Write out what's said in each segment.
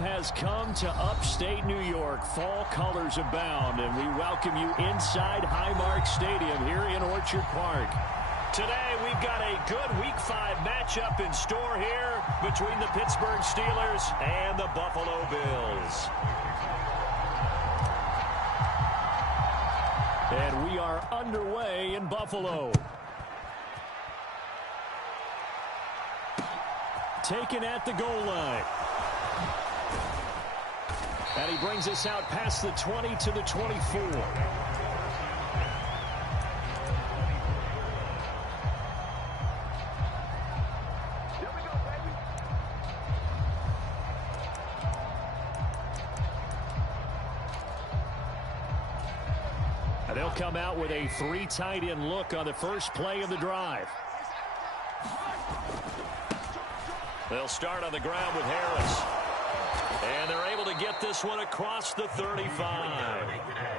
has come to upstate New York. Fall colors abound, and we welcome you inside Highmark Stadium here in Orchard Park. Today, we've got a good Week 5 matchup in store here between the Pittsburgh Steelers and the Buffalo Bills. And we are underway in Buffalo. Taken at the goal line. And he brings us out past the 20 to the 24. And they'll come out with a 3 tight end look on the first play of the drive. They'll start on the ground with Harris. And they're able to get this one across the 35.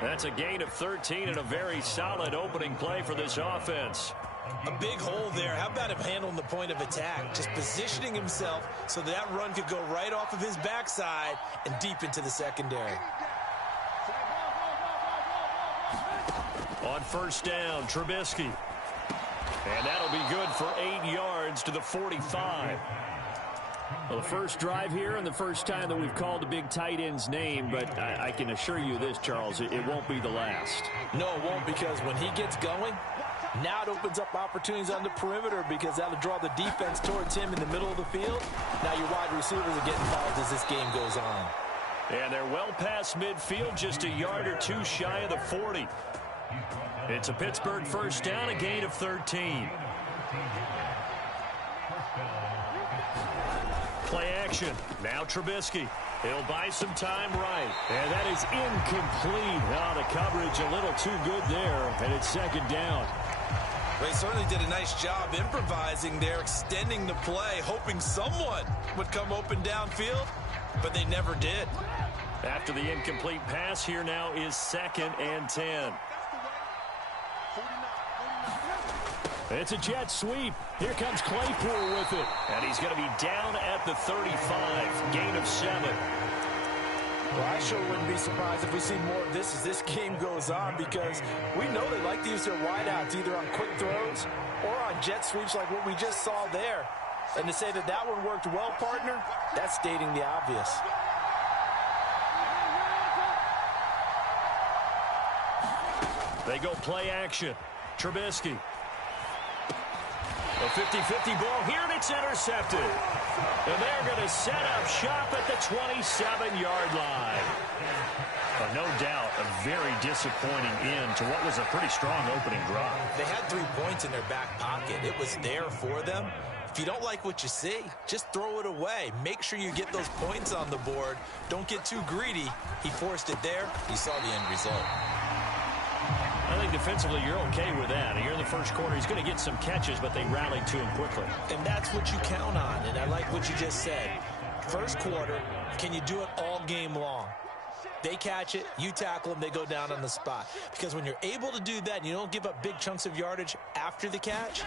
That's a gain of 13 and a very solid opening play for this offense. A big hole there. How about him handling the point of attack? Just positioning himself so that run could go right off of his backside and deep into the secondary. On first down, Trubisky. And that'll be good for 8 yards to the 45. Well, the first drive here and the first time that we've called a big tight end's name, but I can assure you this, Charles, it won't be the last. No, it won't, because when he gets going, now it opens up opportunities on the perimeter because that'll draw the defense towards him in the middle of the field. Now your wide receivers are getting involved as this game goes on. And they're well past midfield, just a yard or two shy of the 40. It's a Pittsburgh first down, a gain of 13. Play action. Now Trubisky. He'll buy some time right. And that is incomplete. Oh, the coverage a little too good there. And it's second down. They certainly did a nice job improvising there, extending the play, hoping someone would come open downfield, but they never did. After the incomplete pass, here now is 2nd and 10. It's a jet sweep. Here comes Claypool with it. And he's going to be down at the 35. Gain of 7. Well, I sure wouldn't be surprised if we see more of this as this game goes on, because we know they like to use their wideouts either on quick throws or on jet sweeps like what we just saw there. And to say that that one worked well, partner, that's stating the obvious. They go play action. Trubisky. A 50-50 ball here, and it's intercepted. And they're going to set up shop at the 27-yard line. No doubt a very disappointing end to what was a pretty strong opening drive. They had 3 points in their back pocket. It was there for them. If you don't like what you see, just throw it away. Make sure you get those points on the board. Don't get too greedy. He forced it there. You saw the end result. I think defensively you're okay with that. Here in the first quarter, he's going to get some catches, but they rallied to him quickly. And that's what you count on, and I like what you just said. First quarter, can you do it all game long? They catch it, you tackle them, they go down on the spot. Because when you're able to do that and you don't give up big chunks of yardage after the catch,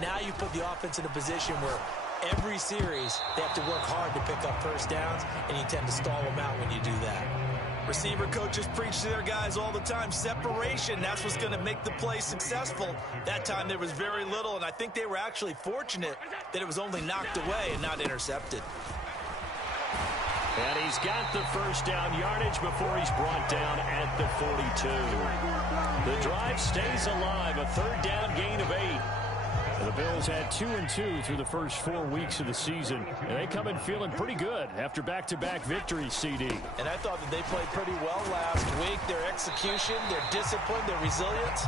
now you put the offense in a position where every series they have to work hard to pick up first downs, and you tend to stall them out when you do that. Receiver coaches preach to their guys all the time. Separation, that's what's going to make the play successful. That time there was very little, and I think they were actually fortunate that it was only knocked away and not intercepted. And he's got the first down yardage before he's brought down at the 42. The drive stays alive, a 3rd down gain of 8. The Bills had 2-2 through the first 4 weeks of the season. And they come in feeling pretty good after back-to-back victories, CD. And I thought that they played pretty well last week. Their execution, their discipline, their resilience,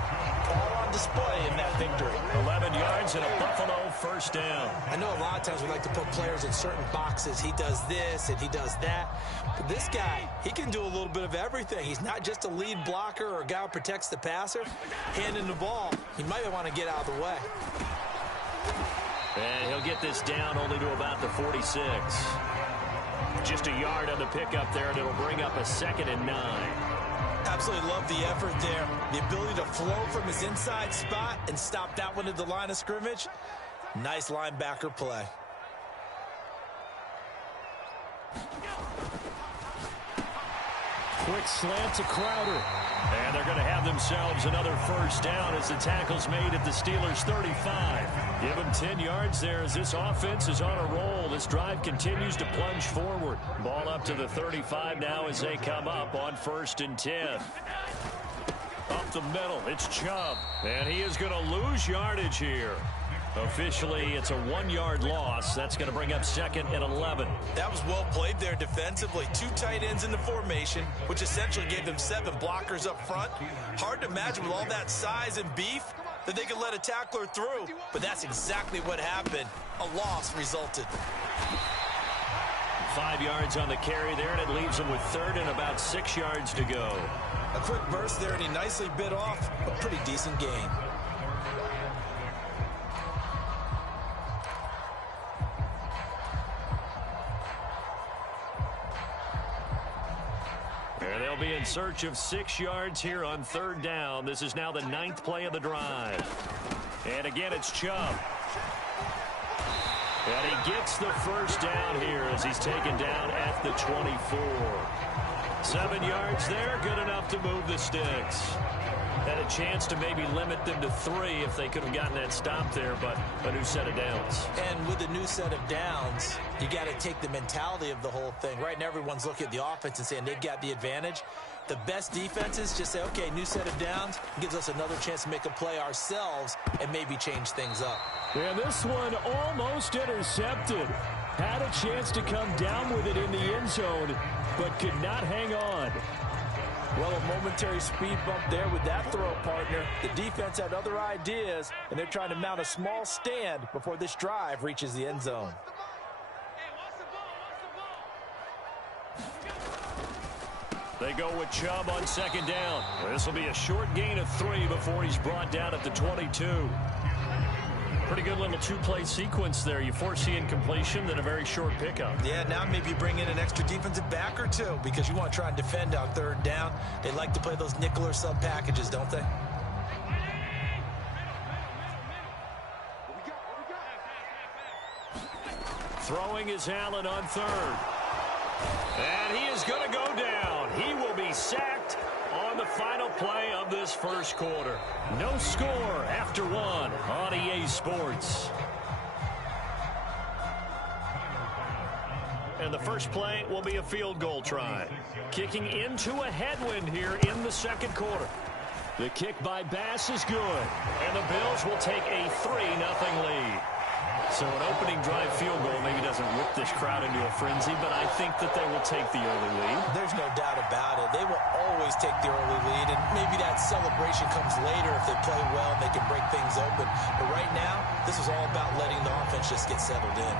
all on display in that victory. 11 yards and a Buffalo first down. I know a lot of times we like to put players in certain boxes. He does this and he does that. But this guy, he can do a little bit of everything. He's not just a lead blocker or a guy who protects the passer. Handing the ball, he might want to get out of the way. And he'll get this down only to about the 46. Just a yard on the pickup there, and it'll bring up a 2nd and 9. Absolutely love the effort there. The ability to flow from his inside spot and stop that one at the line of scrimmage. Nice linebacker play. Quick slant to Crowder. And they're going to have themselves another first down as the tackle's made at the Steelers' 35. Give them 10 yards there as this offense is on a roll. This drive continues to plunge forward. Ball up to the 35 now as they come up on 1st and 10. Up the middle, it's Chubb. And he is going to lose yardage here. Officially, it's a 1-yard loss. That's going to bring up 2nd and 11. That was well played there defensively. 2 tight ends in the formation, which essentially gave them 7 blockers up front. Hard to imagine with all that size and beef that they could let a tackler through. But that's exactly what happened. A loss resulted. 5 yards on the carry there, and it leaves them with 3rd and about 6 yards to go. A quick burst there, and he nicely bit off a pretty decent gain. And they'll be in search of 6 yards here on 3rd down. This is now the 9th play of the drive. And again, it's Chubb. And he gets the first down here as he's taken down at the 24. 7 yards there, good enough to move the sticks. Had a chance to maybe limit them to 3 if they could have gotten that stop there, but a new set of downs. And with a new set of downs, you got to take the mentality of the whole thing. Right now, everyone's looking at the offense and saying they've got the advantage. The best defenses just say, okay, new set of downs gives us another chance to make a play ourselves and maybe change things up. And this one almost intercepted. Had a chance to come down with it in the end zone, but could not hang on. Well, a momentary speed bump there with that throw, partner. The defense had other ideas, and they're trying to mount a small stand before this drive reaches the end zone. They go with Chubb on 2nd down. This will be a short gain of 3 before he's brought down at the 22. Pretty good little 2-play sequence there. You foresee incompletion, then a very short pickup. Yeah, now maybe bring in an extra defensive back or 2 because you want to try and defend on 3rd down. They like to play those nickel or sub packages, don't they? Throwing is Allen on 3rd. And he is going to go down. He will be sacked on the final play of this first quarter. No score after 1 on EA Sports. And the first play will be a field goal try. Kicking into a headwind here in the 2nd quarter. The kick by Bass is good. And the Bills will take a 3-0 lead. So an opening drive field goal maybe doesn't whip this crowd into a frenzy, but I think that they will take the early lead. There's no doubt about it. They will always take the early lead, and maybe that celebration comes later if they play well and they can break things open. But right now, this is all about letting the offense just get settled in.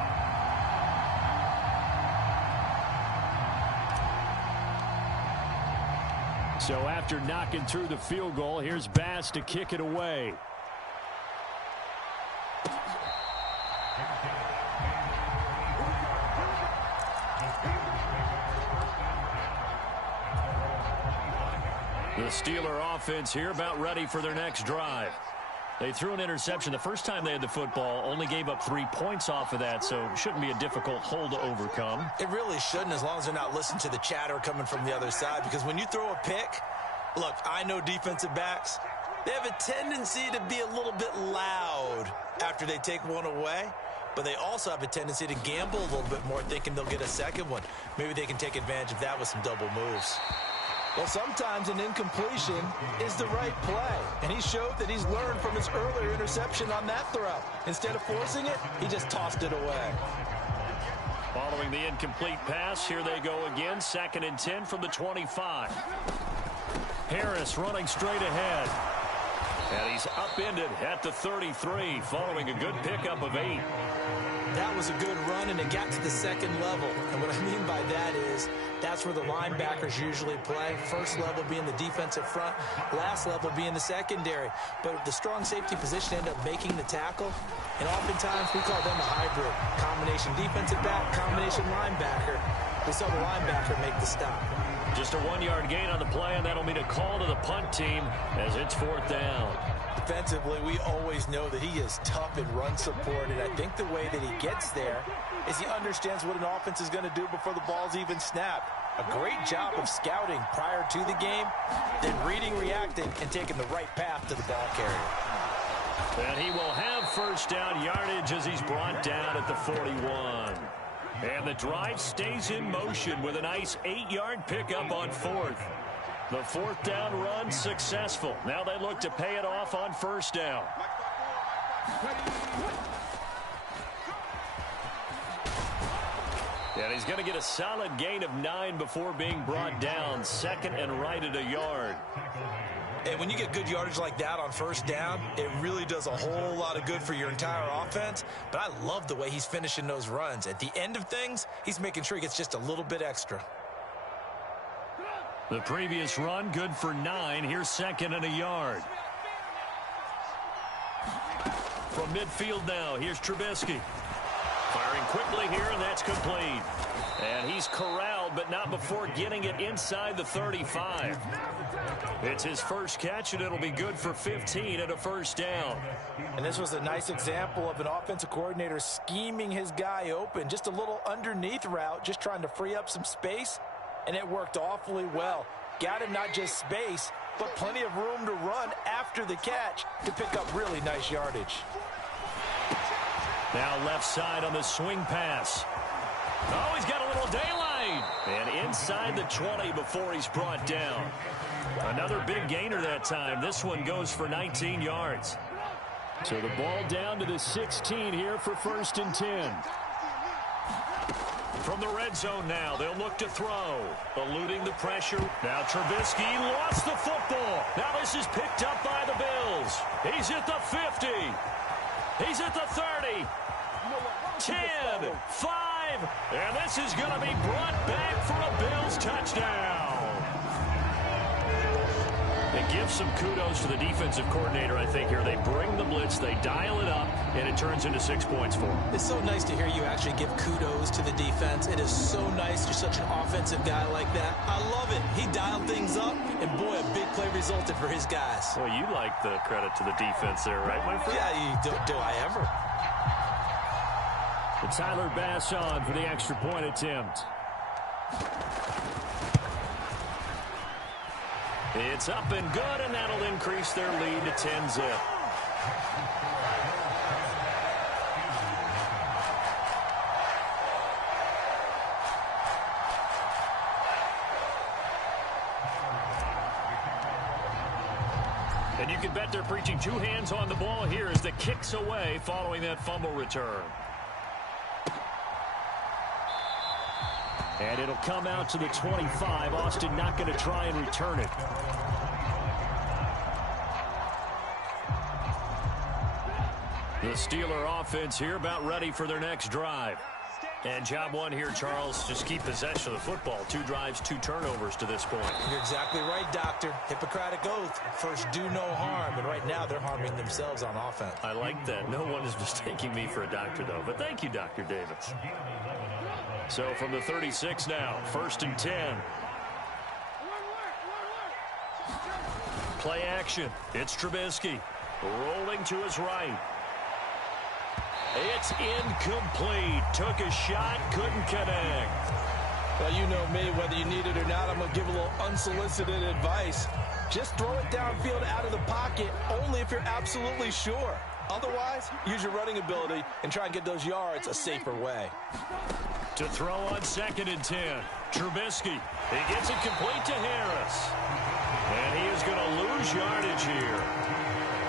So after knocking through the field goal, here's Bass to kick it away. The Steeler offense here about ready for their next drive. They threw an interception the first time they had the football, only gave up 3 points off of that, so it shouldn't be a difficult hole to overcome. It really shouldn't, as long as they're not listening to the chatter coming from the other side, because when you throw a pick, look, I know defensive backs, they have a tendency to be a little bit loud after they take one away, but they also have a tendency to gamble a little bit more, thinking they'll get a second one. Maybe they can take advantage of that with some double moves. Well, sometimes an incompletion is the right play, and he showed that he's learned from his earlier interception on that throw. Instead of forcing it, he just tossed it away. Following the incomplete pass, here they go again, 2nd and 10 from the 25. Harris running straight ahead. And he's upended at the 33, following a good pickup of 8. That was a good run, and it got to the 2nd level. And what I mean by that is that's where the linebackers usually play. First level being the defensive front, last level being the secondary. But the strong safety position ended up making the tackle, and oftentimes we call them a hybrid. Combination defensive back, combination linebacker. We saw the linebacker make the stop. Just a 1-yard gain on the play, and that'll mean a call to the punt team as it's 4th down. Defensively, we always know that he is tough in run support, and I think the way that he gets there is he understands what an offense is going to do before the ball's even snapped. A great job of scouting prior to the game, then reading, reacting, and taking the right path to the ball carrier. And he will have first down yardage as he's brought down at the 41. And the drive stays in motion with a nice 8-yard pickup on fourth. The fourth down run successful. Now they look to pay it off on first down. And he's going to get a solid gain of 9 before being brought down. Second and right at a yard. And when you get good yardage like that on first down, it really does a whole lot of good for your entire offense. But I love the way he's finishing those runs. At the end of things, he's making sure he gets just a little bit extra. The previous run, good for 9. Here's second and a yard. From midfield now, here's Trubisky. Firing quickly here, and that's complete. And he's corralled, but not before getting it inside the 35. It's his first catch, and it'll be good for 15 and a first down. And this was a nice example of an offensive coordinator scheming his guy open. Just a little underneath route, just trying to free up some space, and it worked awfully well. Got him not just space, but plenty of room to run after the catch to pick up really nice yardage. Now left side on the swing pass. Oh, he's got a little daylight. And inside the 20 before he's brought down. Another big gainer that time. This one goes for 19 yards. So the ball down to the 16 here for first and 10. From the red zone now, they'll look to throw. Eluding the pressure. Now Trubisky lost the football. Now this is picked up by the Bills. He's at the 50. He's at the 30. 10, 5, and this is going to be brought back for a Bills touchdown. It gives some kudos to the defensive coordinator, I think, here. They bring the blitz, they dial it up, and it turns into 6 points for them. It's so nice to hear you actually give kudos to the defense. It is so nice. You're such an offensive guy like that. I love it. He dialed things up, and boy, a big play resulted for his guys. Well, you like the credit to the defense there, right, my friend? Yeah, do I ever? Tyler Bass on for the extra point attempt. It's up and good, and that'll increase their lead to 10-zip. And you can bet they're preaching 2 hands on the ball here as the kick's away following that fumble return. And it'll come out to the 25. Austin not going to try and return it. The Steeler offense here about ready for their next drive. And job one here, Charles, just keep possession of the football. 2 drives, 2 turnovers to this point. You're exactly right, Doctor. Hippocratic oath. First, do no harm. And right now, they're harming themselves on offense. I like that. No one is mistaking me for a doctor, though. But thank you, Dr. Davis. So from the 36 now, first and 10. Play action. It's Trubisky. Rolling to his right. It's incomplete. Took a shot, couldn't connect. Well, you know me, whether you need it or not, I'm going to give a little unsolicited advice. Just throw it downfield out of the pocket, only if you're absolutely sure. Otherwise, use your running ability and try and get those yards a safer way. To throw on second and 10. Trubisky. He gets it complete to Harris. And he is going to lose yardage here.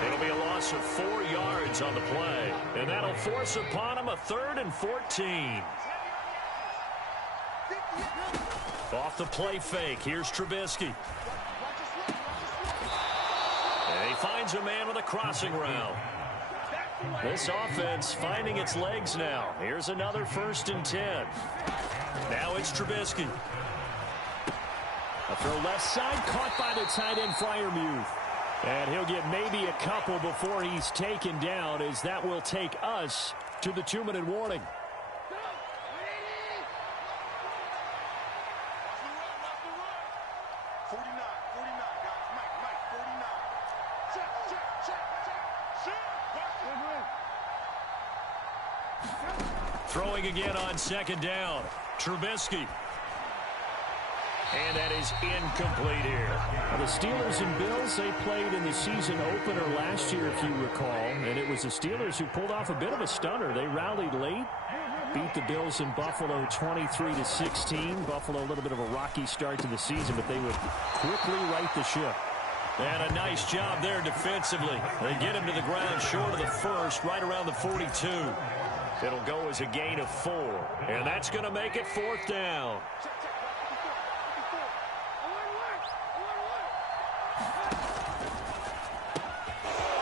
It'll be a loss of 4 yards on the play. And that'll force upon him a 3rd and 14. Off the play fake. Here's Trubisky. And he finds a man with a crossing route. This offense finding its legs now. Here's another first and 10. Now it's Trubisky. A throw left side, caught by the tight end Freiermuth. And he'll get maybe a couple before he's taken down, as that will take us to the 2-minute warning. Throwing again on second down. Trubisky. And that is incomplete here. Well, the Steelers and Bills, they played in the season opener last year, if you recall. And it was the Steelers who pulled off a bit of a stunner. They rallied late, beat the Bills in Buffalo 23-16. Buffalo, a little bit of a rocky start to the season, but they would quickly right the ship. And a nice job there defensively. They get him to the ground short of the first, right around the 42. It'll go as a gain of 4. And that's going to make it 4th down.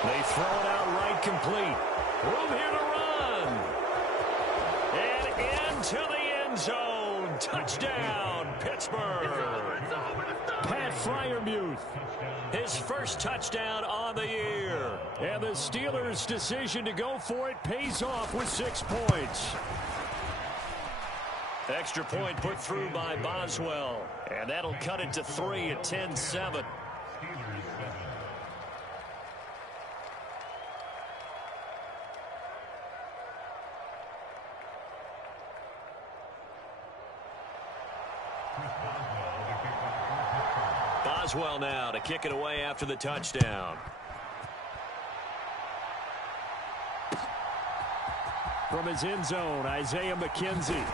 They throw it out right complete. Room here to run. And into the end zone. Touchdown, Pittsburgh. Pat Freiermuth, His first touchdown on the year. and the Steelers' decision to go for it pays off with 6 points. Extra point put through by Boswell. And that'll cut it to 3 at 10-7. Boswell now to kick it away after the touchdown. From his end zone, Isaiah McKenzie.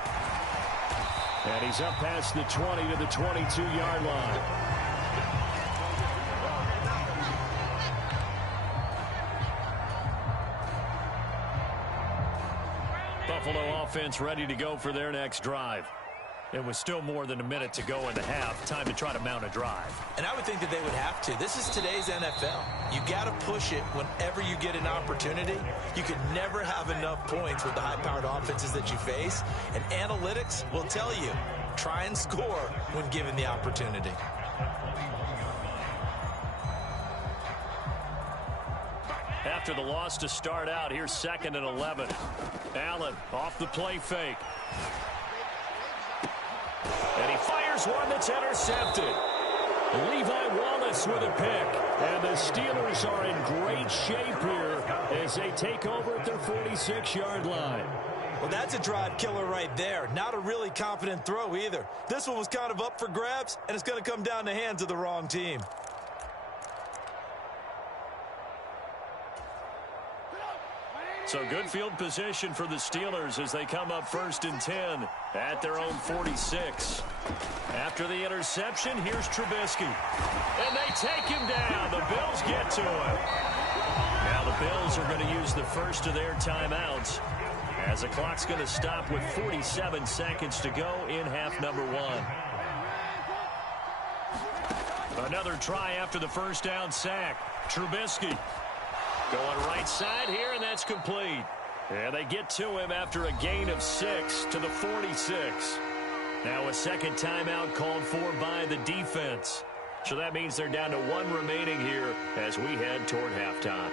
And he's up past the 20 to the 22-yard line. Buffalo offense ready to go for their next drive. It was still more than a minute to go in the half. Time to try to mount a drive. And I would think that they would have to. This is today's NFL. You got to push it whenever you get an opportunity. You could never have enough points with the high-powered offenses that you face. And analytics will tell you, try and score when given the opportunity. After the loss to start out, here's 2nd and 11. Allen off the play fake. And he fires one that's intercepted. Levi Wallace with a pick. And the Steelers are in great shape here as they take over at their 46-yard line. Well, that's a drive killer right there. Not a really confident throw either. This one was kind of up for grabs, and it's going to come down the hands of the wrong team. So good field position for the Steelers as they come up 1st and 10 at their own 46. After the interception, here's Trubisky. And they take him down. The Bills get to him. Now the Bills are going to use the first of their timeouts as the clock's going to stop with 47 seconds to go in half number 1. Another try after the first down sack. Trubisky going right side here, and that's complete. And they get to him after a gain of 6 to the 46. Now a second timeout called for by the defense. So that means they're down to 1 remaining here as we head toward halftime.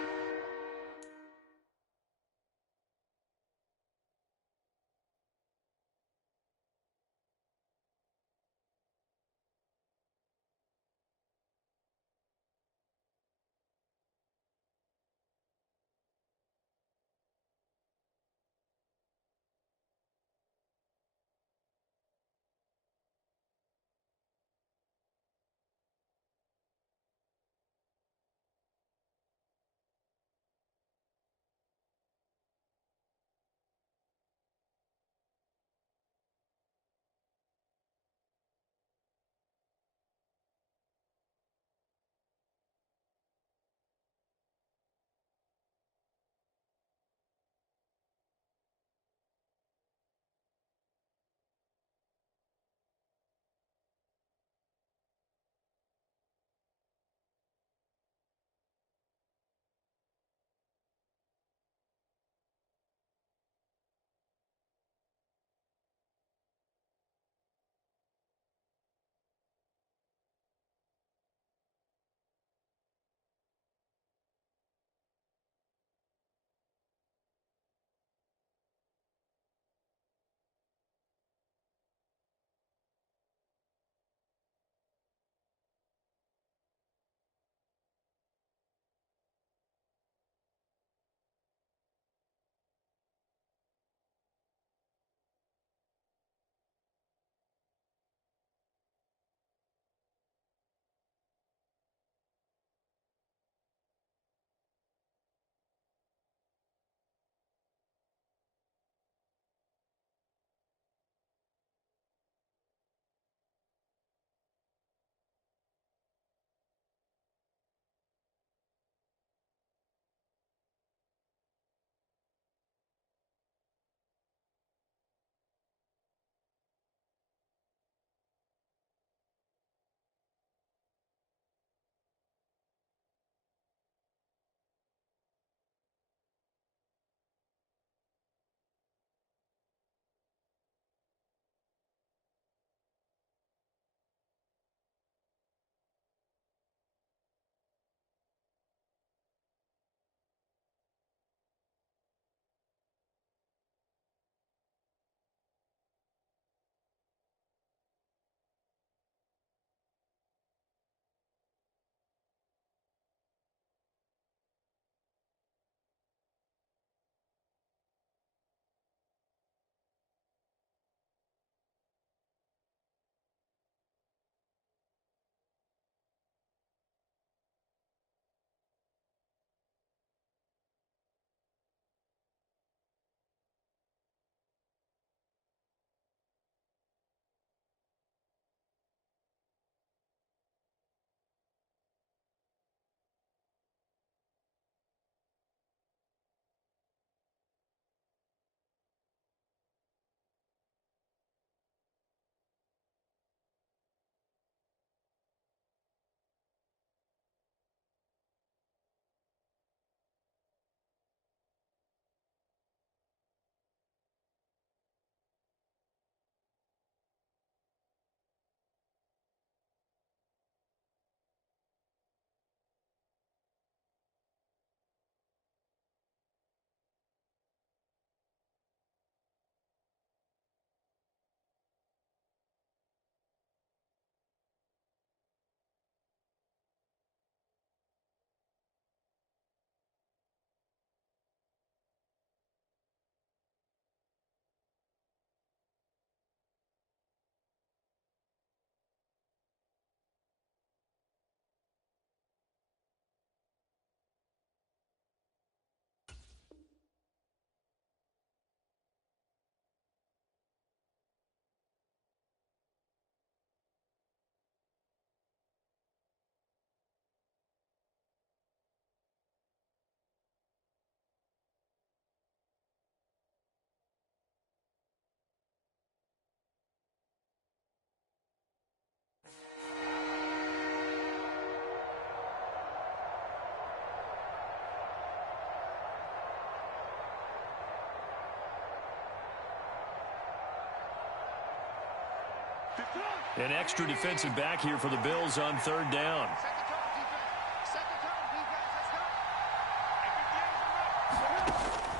An extra defensive back here for the Bills on third down.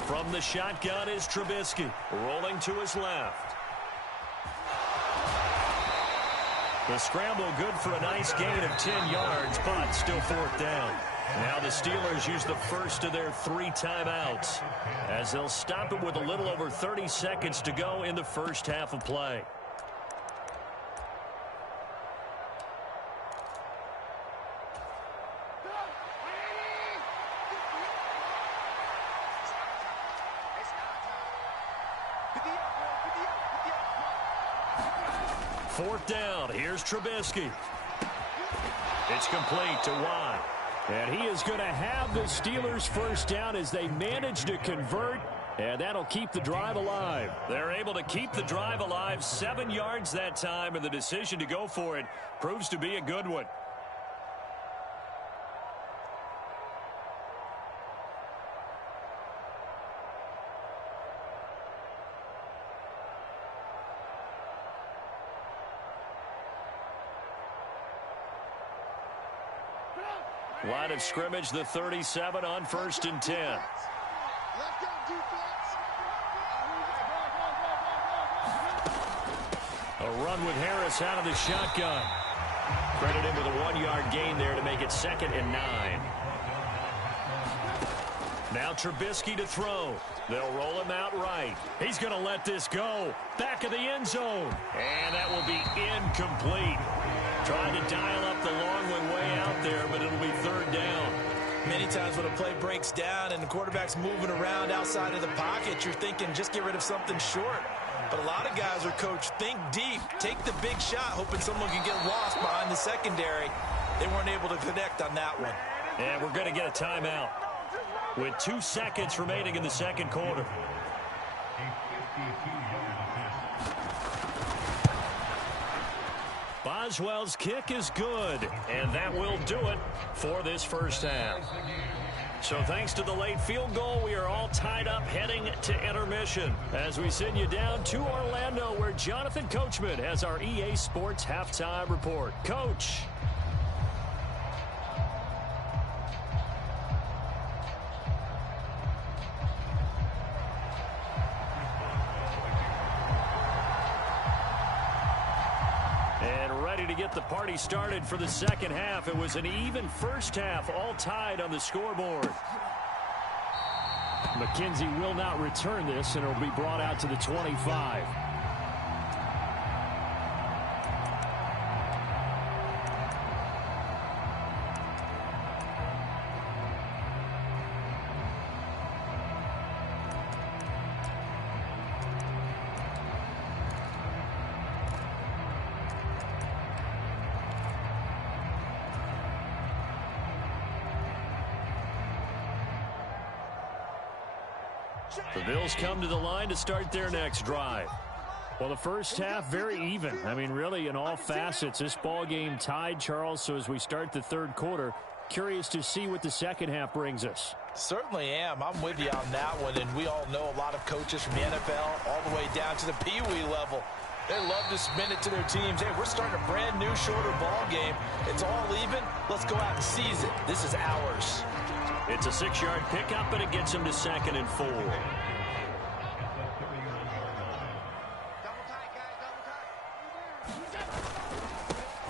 From the shotgun is Trubisky, rolling to his left. The scramble good for a nice gain of 10 yards, but still fourth down. Now the Steelers use the first of their 3 timeouts, as they'll stop it with a little over 30 seconds to go in the first half of play. Fourth down. Here's Trubisky. It's complete to Watt. And he is going to have the Steelers first down as they manage to convert, and that'll keep the drive alive. They're able to keep the drive alive, 7 yards that time, and the decision to go for it proves to be a good one. Line of scrimmage, the 37 on 1st and 10. A run with Harris out of the shotgun. Credit him with a 1-yard gain there to make it 2nd and 9. Now Trubisky to throw. They'll roll him out right. He's going to let this go. Back of the end zone. And that will be incomplete. Trying to dial up the long way out there, but it'll be 3rd down. Many times when a play breaks down and the quarterback's moving around outside of the pocket, you're thinking just get rid of something short. But a lot of guys are coached, think deep, take the big shot, hoping someone can get lost behind the secondary. They weren't able to connect on that one. And we're going to get a timeout with 2 seconds remaining in the second quarter. Boswell's kick is good, and that will do it for this first half. So thanks to the late field goal, we are all tied up heading to intermission as we send you down to Orlando, where Jonathan Coachman has our EA Sports halftime report. Coach. To get the party started for the second half. It was an even first half, all tied on the scoreboard. McKenzie will not return this, and it'll be brought out to the 25. The Bills come to the line to start their next drive. Well, the first half, very even. I mean, really, in all facets, this ball game tied, Charles. So as we start the third quarter, curious to see what the second half brings us. Certainly am. I'm with you on that one. And we all know a lot of coaches from the NFL all the way down to the Pee Wee level. They love to submit it to their teams. Hey, we're starting a brand new, shorter ball game. It's all even. Let's go out and seize it. This is ours. It's a 6-yard pickup, but it gets them to 2nd and 4.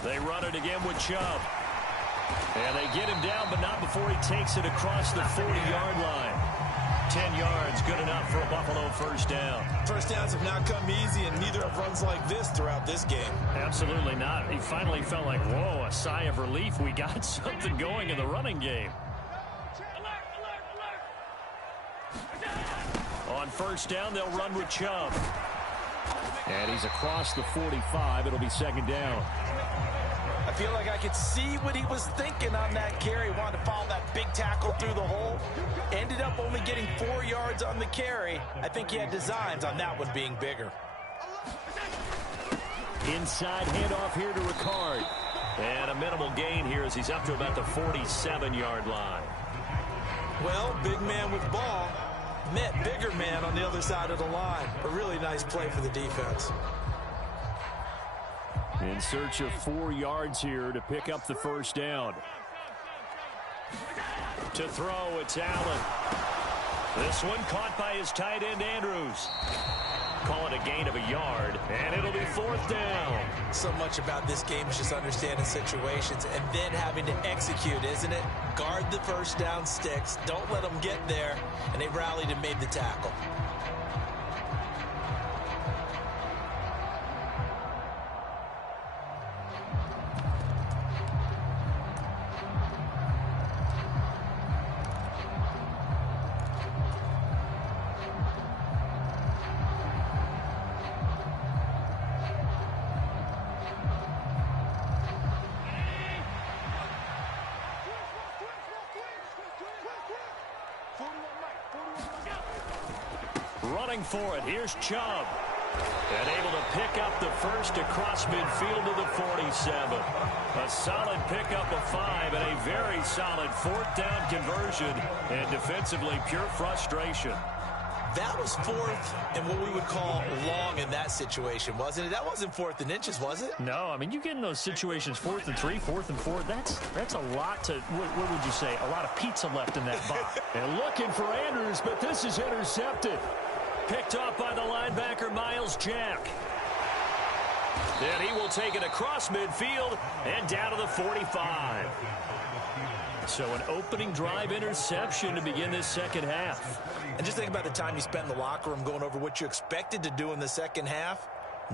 They run it again with Chubb. And they get him down, but not before he takes it across the 40-yard line. 10 yards, good enough for a Buffalo first down. First downs have not come easy, and neither have runs like this throughout this game. Absolutely not. He finally felt like, whoa, a sigh of relief. We got something going in the running game. On first down, they'll run with Chubb. And he's across the 45. It'll be 2nd down. I feel like I could see what he was thinking on that carry. Wanted to follow that big tackle through the hole. Ended up only getting 4 yards on the carry. I think he had designs on that one being bigger. Inside handoff here to Ricard. And a minimal gain here as he's up to about the 47-yard line. Well, big man with ball met bigger man on the other side of the line. A really nice play for the defense. In search of 4 yards here to pick up the first down. To throw, it's Allen. This one caught by his tight end, Andrews. Call it a gain of a yard, and it'll be 4th down. So much about this game is just understanding situations and then having to execute, isn't it? Guard the first down sticks. Don't let them get there. And they rallied and made the tackle. Running for it, here's Chubb. And able to pick up the first across midfield to the 47. A solid pickup of 5 and a very solid 4th down conversion. And defensively, pure frustration. That was 4th and what we would call long in that situation, wasn't it? That wasn't 4th and inches, was it? No, I mean, you get in those situations 4th and 3, 4th and 4. That's a lot to, what would you say, a lot of pizza left in that box. And looking for Andrews, but this is intercepted. Picked off by the linebacker, Miles Jack. Then he will take it across midfield and down to the 45. So an opening drive interception to begin this second half. And just think about the time you spent in the locker room going over what you expected to do in the second half.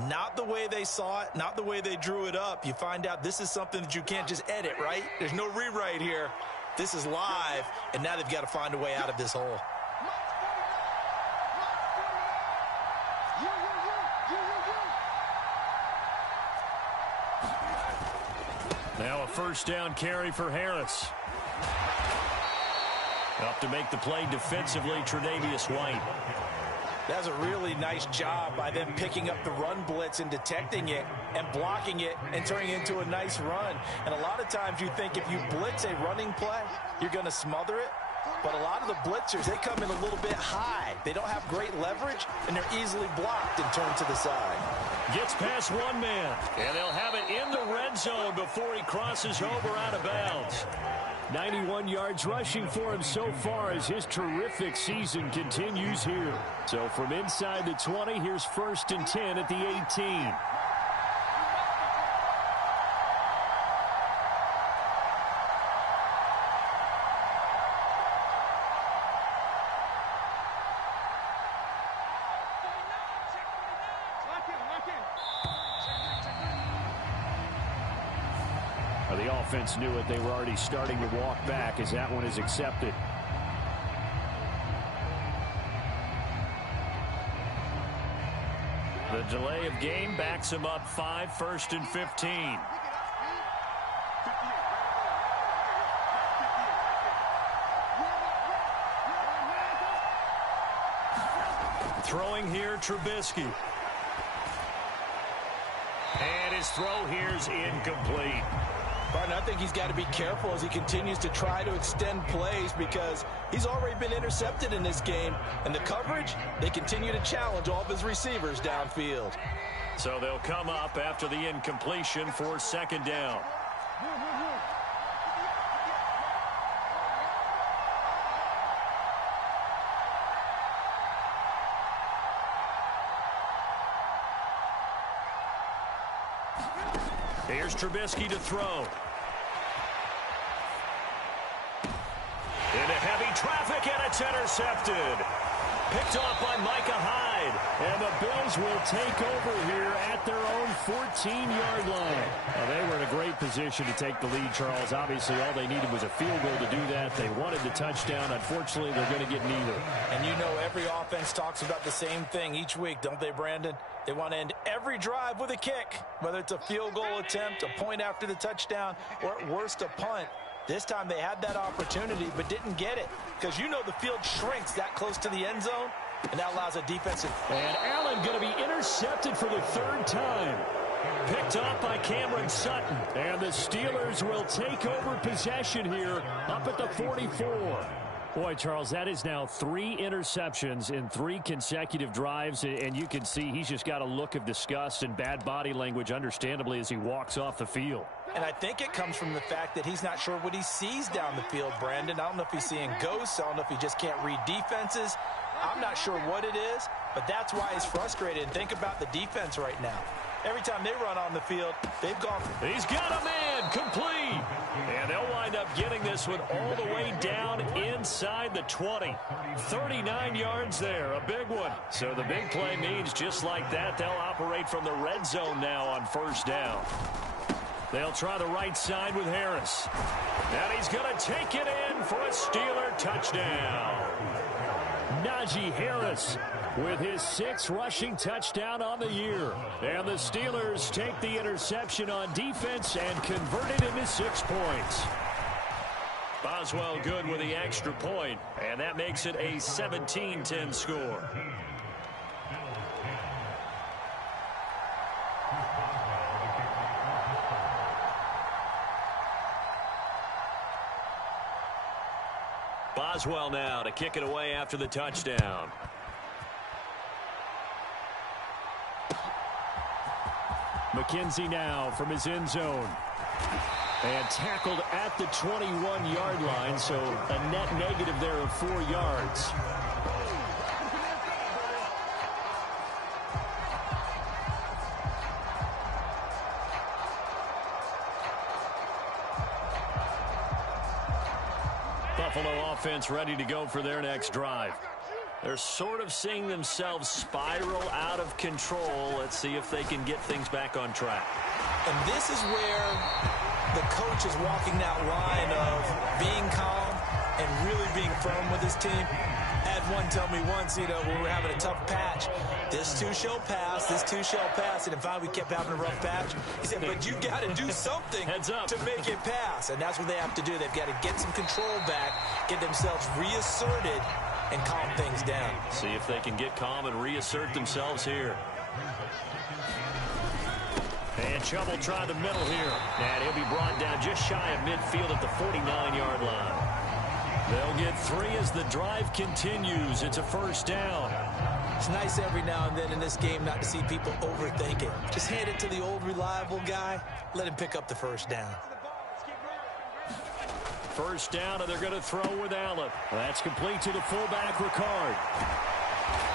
Not the way they saw it, not the way they drew it up. You find out this is something that you can't just edit, right? There's no rewrite here. This is live, and now they've got to find a way out of this hole. Now a first down carry for Harris. Up to make the play defensively, Tre'Davious White. That's a really nice job by them picking up the run blitz and detecting it and blocking it and turning it into a nice run. And a lot of times you think if you blitz a running play, you're going to smother it. But a lot of the blitzers, they come in a little bit high. They don't have great leverage, and they're easily blocked and turned to the side. Gets past one man, and they'll have it in the red zone before he crosses over out of bounds. 91 yards rushing for him so far as his terrific season continues here. So from inside the 20, here's 1st and 10 at the 18. The offense knew it. They were already starting to walk back as that one is accepted. The delay of game backs him up 5, 1st and 15. Throwing here, Trubisky. And his throw here's incomplete. Barton, I think he's got to be careful as he continues to try to extend plays because he's already been intercepted in this game. And the coverage, they continue to challenge all of his receivers downfield. So they'll come up after the incompletion for 2nd down. Here's Trubisky to throw. Into heavy traffic, and it's intercepted. Picked off by Micah Hyde. And the Bills will take over here at their own 14-yard line. Well, they were in a great position to take the lead, Charles. Obviously, all they needed was a field goal to do that. They wanted the touchdown. Unfortunately, they're going to get neither. And you know every offense talks about the same thing each week, don't they, Brandon? They want to end every drive with a kick, whether it's a field goal attempt, a point after the touchdown, or at worst, a punt. This time they had that opportunity but didn't get it because you know the field shrinks that close to the end zone, and that allows a defensive. And Allen going to be intercepted for the 3rd time. Picked off by Cameron Sutton. And the Steelers will take over possession here up at the 44. Boy, Charles, that is now 3 interceptions in 3 consecutive drives, and you can see he's just got a look of disgust and bad body language, understandably, as he walks off the field. And I think it comes from the fact that he's not sure what he sees down the field, Brandon. I don't know if he's seeing ghosts. I don't know if he just can't read defenses. I'm not sure what it is, but that's why he's frustrated. And think about the defense right now. Every time they run on the field, they've gone. He's got a man complete. And they'll wind up getting this one all the way down inside the 20. 39 yards there, a big one. So the big play means just like that, they'll operate from the red zone now on first down. They'll try the right side with Harris. And he's going to take it in for a Steeler touchdown. Najee Harris with his 6th rushing touchdown on the year. And the Steelers take the interception on defense and convert it into 6 points. Boswell good with the extra point, and that makes it a 17-10 score. Boswell now to kick it away after the touchdown. McKenzie now from his end zone. And tackled at the 21-yard line, so a net negative there of 4 yards. Buffalo offense ready to go for their next drive. They're sort of seeing themselves spiral out of control. Let's see if they can get things back on track. And this is where the coach is walking that line of being calm and really being firm with his team. I had one tell me once, when we were having a tough patch, this too shall pass, this too shall pass. And finally we kept having a rough patch. He said, but you got to do something to make it pass. And that's what they have to do. They've got to get some control back, get themselves reasserted, and calm things down. See if they can get calm and reassert themselves here. And Chubb will try the middle here. And he'll be brought down just shy of midfield at the 49-yard line. They'll get 3 as the drive continues. It's a first down. It's nice every now and then in this game not to see people overthink it. Just hand it to the old reliable guy. Let him pick up the first down. First down, and they're going to throw with Allen. That's complete to the fullback, Ricard.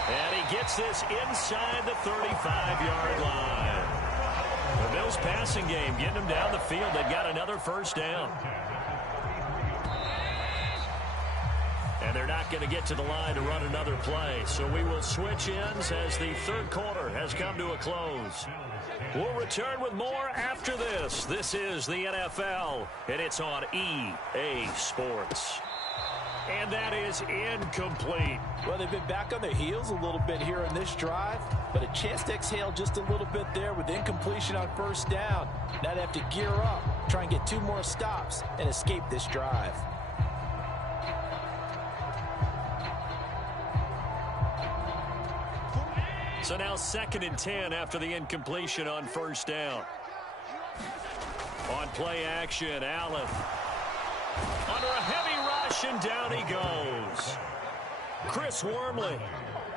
And he gets this inside the 35-yard line. The Bills passing game getting them down the field. They've got another first down. And they're not going to get to the line to run another play. So we will switch ends as the third quarter has come to a close. We'll return with more after this. This is the NFL, and it's on EA Sports. And that is incomplete. Well, they've been back on their heels a little bit here in this drive, but a chance to exhale just a little bit there with incompletion on first down. Now they have to gear up, try and get 2 more stops, and escape this drive. So now 2nd and 10 after the incompletion on first down. On play action, Allen. Under a heavy rush, and down he goes. Chris Wormley.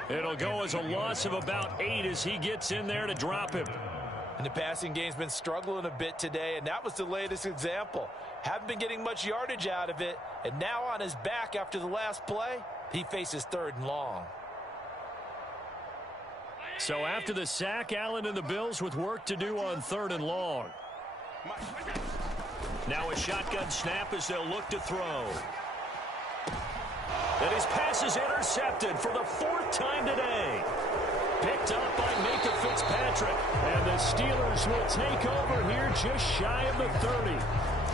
It'll go as a loss of about 8 as he gets in there to drop him. And the passing game's been struggling a bit today, and that was the latest example. Haven't been getting much yardage out of it, and now on his back after the last play, he faces 3rd and long. So after the sack, Allen and the Bills with work to do on 3rd and long. Now a shotgun snap as they'll look to throw. And his pass is intercepted for the 4th time today. Picked up by Minka Fitzpatrick. And the Steelers will take over here just shy of the 30.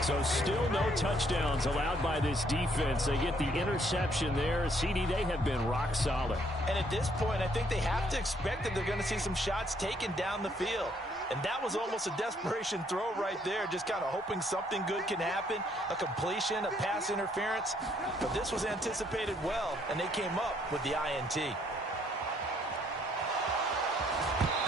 So still no touchdowns allowed by this defense. They get the interception there. CD, they have been rock solid. And at this point, I think they have to expect that they're going to see some shots taken down the field. And that was almost a desperation throw right there, just kind of hoping something good can happen, a completion, a pass interference. But this was anticipated well, and they came up with the INT.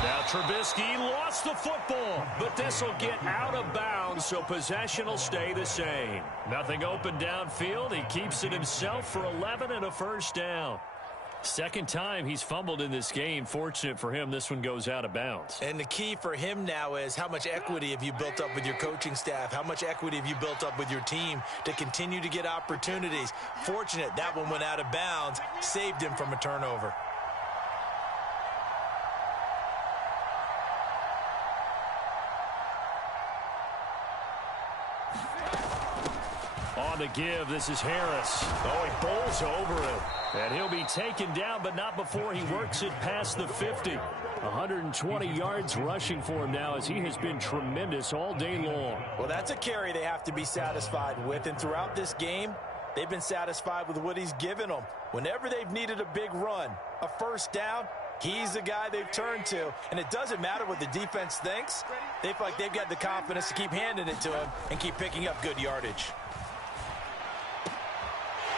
Now Trubisky lost the football, but this will get out of bounds, so possession will stay the same. Nothing open downfield. He keeps it himself for 11 and a first down. Second time he's fumbled in this game. Fortunate for him, this one goes out of bounds. And the key for him now is how much equity have you built up with your coaching staff? How much equity have you built up with your team to continue to get opportunities? Fortunate that one went out of bounds, saved him from a turnover. On the give, this is Harris. Oh, he bowls over him. And he'll be taken down, but not before he works it past the 50. 120 yards rushing for him now as he has been tremendous all day long. Well, that's a carry they have to be satisfied with. And throughout this game, they've been satisfied with what he's given them. Whenever they've needed a big run, a first down, he's the guy they've turned to. And it doesn't matter what the defense thinks. They feel like they've got the confidence to keep handing it to him and keep picking up good yardage.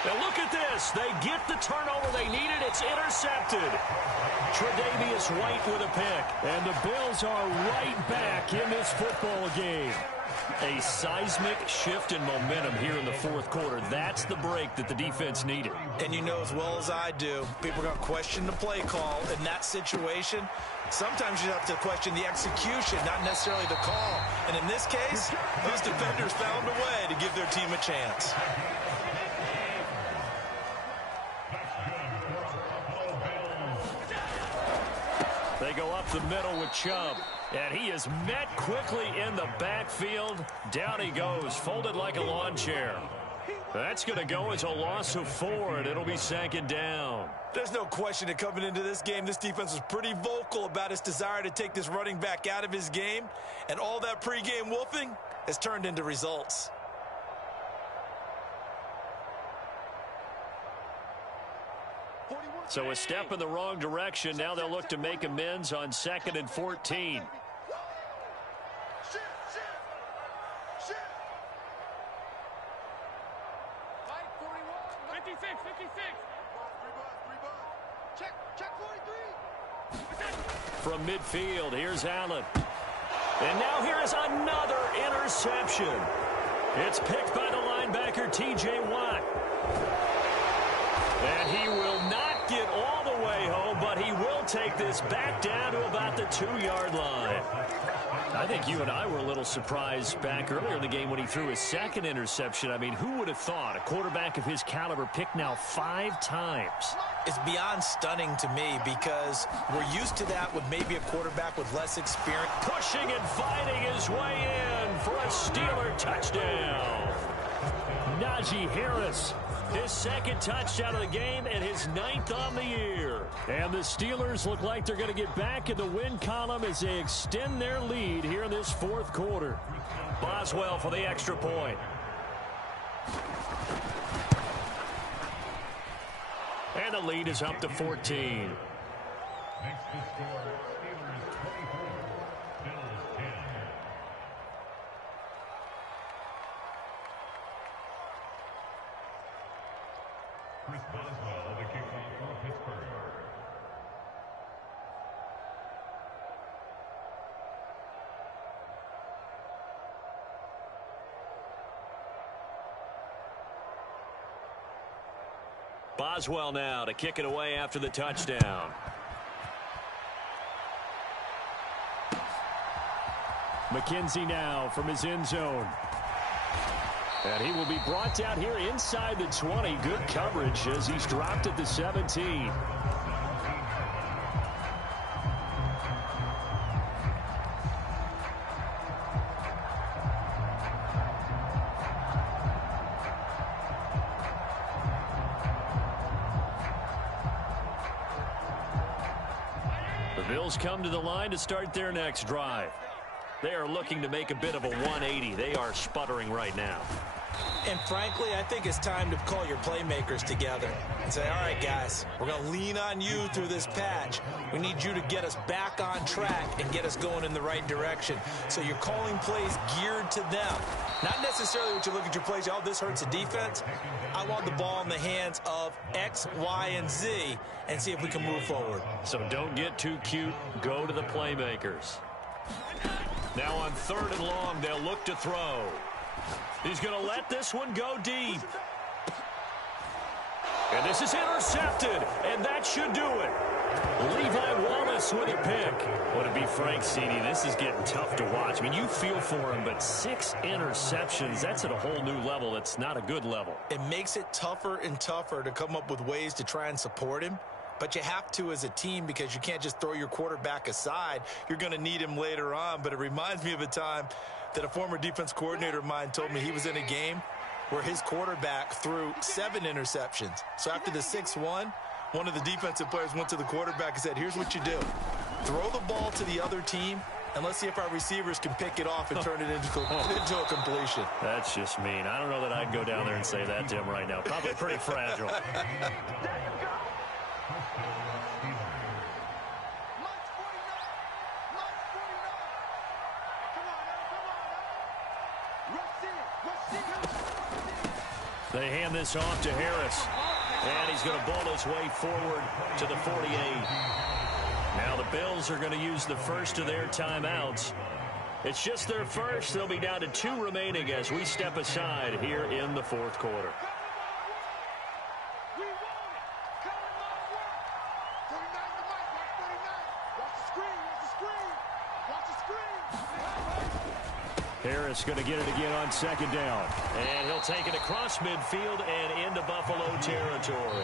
Now look at this. They get the turnover they needed. It's intercepted. Tre'Davious White with a pick. And the Bills are right back in this football game. A seismic shift in momentum here in the fourth quarter. That's the break that the defense needed. And you know as well as I do, people are going to question the play call in that situation. Sometimes you have to question the execution, not necessarily the call. And in this case, those defenders found a way to give their team a chance. They go up the middle with Chubb. And he is met quickly in the backfield. Down he goes, folded like a lawn chair. That's going to go as a loss of 4, and it'll be second down. There's no question that coming into this game, this defense was pretty vocal about its desire to take this running back out of his game. And all that pregame wolfing has turned into results. So a step in the wrong direction. Now they'll look to make amends on 2nd and 14. From midfield, here's Allen. And now here is another interception. It's picked by the linebacker, T.J. Watt. And he will not get all the way home, but he will take this back down to about the 2-yard line. I think you and I were a little surprised back earlier in the game when he threw his second interception. I mean, who would have thought a quarterback of his caliber picked now 5 times? It's beyond stunning to me because we're used to that with maybe a quarterback with less experience. Pushing and fighting his way in for a Steeler touchdown. Najee Harris, his second touchdown of the game and his 9th on the year. And the Steelers look like they're going to get back in the win column as they extend their lead here in this fourth quarter. Boswell for the extra point. And the lead is up to 14. Next to score, Steelers 24, Bills 10. Chris Boswell, the kickoff for Pittsburgh. Boswell now to kick it away after the touchdown. McKenzie now from his end zone. And he will be brought down here inside the 20. Good coverage as he's dropped at the 17. The Bills come to the line to start their next drive. They are looking to make a bit of a 180. They are sputtering right now. And frankly, I think it's time to call your playmakers together and say, all right, guys, we're going to lean on you through this patch. We need you to get us back on track and get us going in the right direction. So you're calling plays geared to them. Not necessarily what you look at your plays, oh, this hurts the defense. I want the ball in the hands of X, Y, and Z and see if we can move forward. So don't get too cute. Go to the playmakers. Now on 3rd and long, they'll look to throw. He's going to let this one go deep. And this is intercepted, and that should do it. Levi Wallace with a pick. Would it be Frank Cini? This is getting tough to watch. I mean, you feel for him, but 6 interceptions, that's at a whole new level. It's not a good level. It makes it tougher and tougher to come up with ways to try and support him. But you have to as a team because you can't just throw your quarterback aside. You're going to need him later on. But it reminds me of a time that a former defense coordinator of mine told me he was in a game where his quarterback threw 7 interceptions. So after the 6th one of the defensive players went to the quarterback and said, here's what you do. Throw the ball to the other team, and let's see if our receivers can pick it off and turn it into a completion. That's just mean. I don't know that I'd go down there and say that to him right now. Probably pretty fragile. They hand this off to Harris. And he's going to ball his way forward to the 48. Now the Bills are going to use the first of their timeouts. It's just their first. They'll be down to 2 remaining as we step aside here in the 4th quarter. Harris going to get it again on 2nd down. And he'll take it across midfield and into Buffalo territory.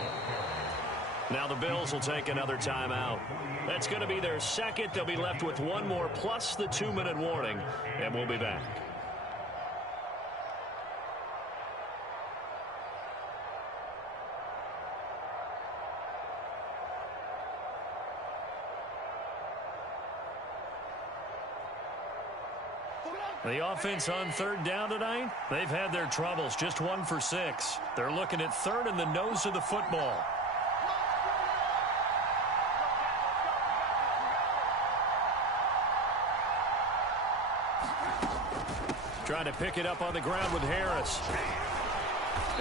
Now the Bills will take another timeout. That's going to be their 2nd. They'll be left with 1 more plus the 2-minute warning. And we'll be back. The offense on 3rd down tonight, they've had their troubles, just 1 for 6. They're looking at 3rd in the nose of the football. Trying to pick it up on the ground with Harris.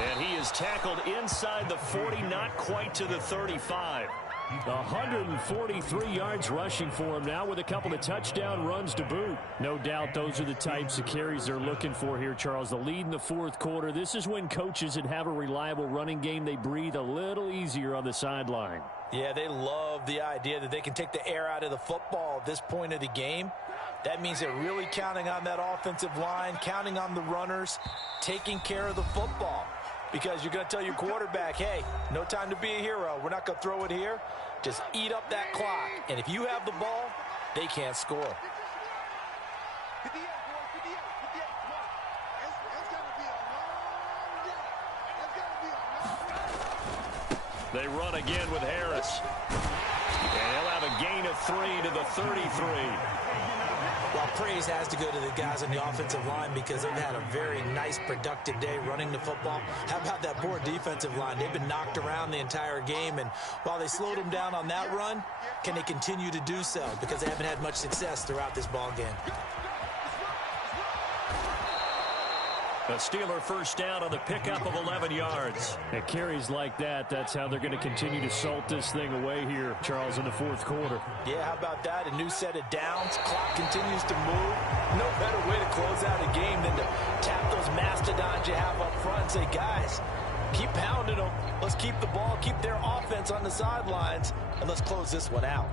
And he is tackled inside the 40, not quite to the 35. 143 yards rushing for him now with a couple of touchdown runs to boot. No doubt those are the types of carries they're looking for here, Charles. The lead in the 4th quarter. This is when coaches that have a reliable running game, they breathe a little easier on the sideline. Yeah, they love the idea that they can take the air out of the football at this point of the game. That means they're really counting on that offensive line, counting on the runners, taking care of the football. Because you're going to tell your quarterback, hey, no time to be a hero. We're not going to throw it here. Just eat up that clock. And if you have the ball, they can't score. They run again with Harris. And he'll have a gain of 3 to the 33. Well, praise has to go to the guys on the offensive line because they've had a very nice, productive day running the football. How about that poor defensive line? They've been knocked around the entire game, and while they slowed them down on that run, can they continue to do so? Because they haven't had much success throughout this ball game. A Steeler first down on the pickup of 11 yards. At carries like that, that's how they're going to continue to salt this thing away here, Charles, in the 4th quarter. Yeah, how about that? A new set of downs. Clock continues to move. No better way to close out a game than to tap those mastodons you have up front and say, guys, keep pounding them. Let's keep the ball, keep their offense on the sidelines, and let's close this one out.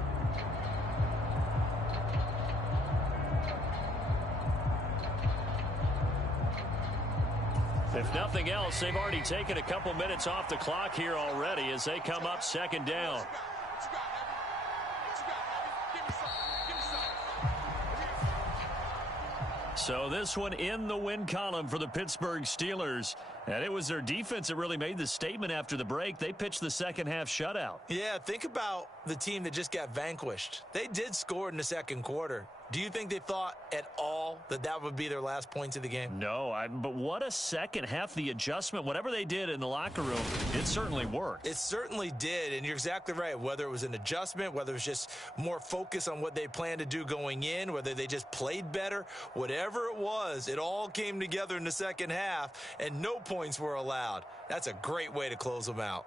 If nothing else, they've already taken a couple minutes off the clock here already as they come up 2nd down. So this one in the win column for the Pittsburgh Steelers. And it was their defense that really made the statement after the break. They pitched the 2nd half shutout. Yeah, think about the team that just got vanquished. They did score in the 2nd quarter. Do you think they thought at all that that would be their last points of the game? No, but what a second half. The adjustment, whatever they did in the locker room, it certainly worked. It certainly did, and you're exactly right. Whether it was an adjustment, whether it was just more focus on what they planned to do going in, whether they just played better, whatever it was, it all came together in the second half, and no points were allowed. That's a great way to close them out.